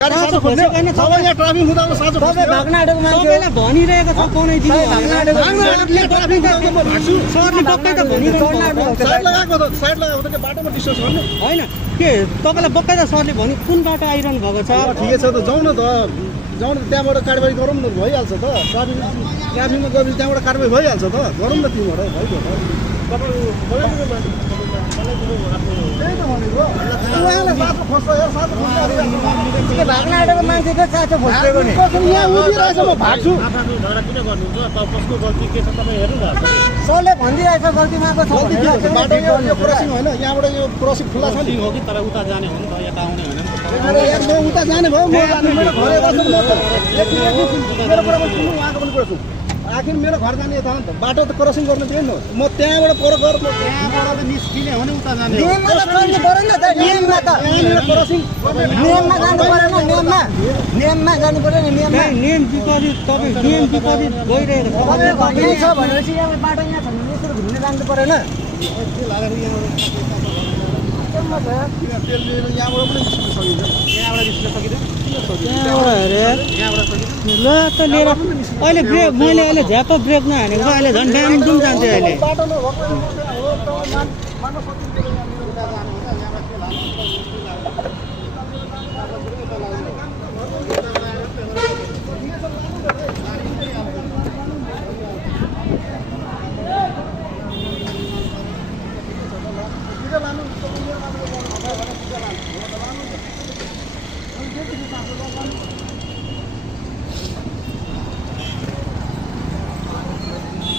साँचो खोजेको होइन तपाईँ यहाँ ट्राफिक हुँदा साँचो तपाईँ भाग्न आँटेको मान्छेलाई भनिरहेको छ बनाइदिनु सरले ट्राफिक हुँदा म भाग्छु सरले बक्कै त भनिरहेको साइड लगाएको त साइड लगाएको त बाटोमा डिस्टेन्स गर्नु होइन के तपाईँलाई बक्कै त सरले भने कुन बाटो आइरहनु भएको छ ठिकै छ त जाउँ न त त्यहाँबाट कारबाही गरौँ न भइहाल्छ त ट्राफिकमा गएपछि त्यहाँबाट कारबाही भइहाल्छ त गरौँ न तिमीबाट भइगयो भाग्न आँटेको मान्छे त साँचो खोजेको नि यहाँ उभिरहेछ म भाग्छु सरले भनिदिरहेछ गल्तीमा आएको छ बाटो यो क्रसिङ होइन यहाँबाट यो क्रसिङ खुल्ला छ नि हो कि तर उता जाने हो नि त यता आउने होइन म उता जाने भयो म जाने मेरो घर यता छु मेरो कुरा पनि सुन्नु उहाँको पनि कुरा सुन्नु आखिर मेरो घर जाने यता हो नि त बाटो त क्रसिङ गर्नु दिएन म त्यहाँबाट पर गएर म त्यहाँबाट निस्किने हो नि उता जाने नियममा त चल्नु पर्यो नि त नियममा त क्रसिङ नियममा जानु पर्यो नि नियममा जानु पर्यो नि नियममा नियम विपरीत तपाईँ नियम विपरीत गइरहेको छ तपाईँ छ भनेपछि यहाँ बाटो यहाँ छ भने यसरी घुम्न जानु परेन तेल लिएर यहाँबाट पनि निस्किन सकिन्छ यहाँबाट निस्किन सकिँदैन ल त लिएर अहिले ब्रेक मैले अहिले झ्याप ब्रेक नहानेको छ अहिले झन् ड्याम जुन जान्छ अहिले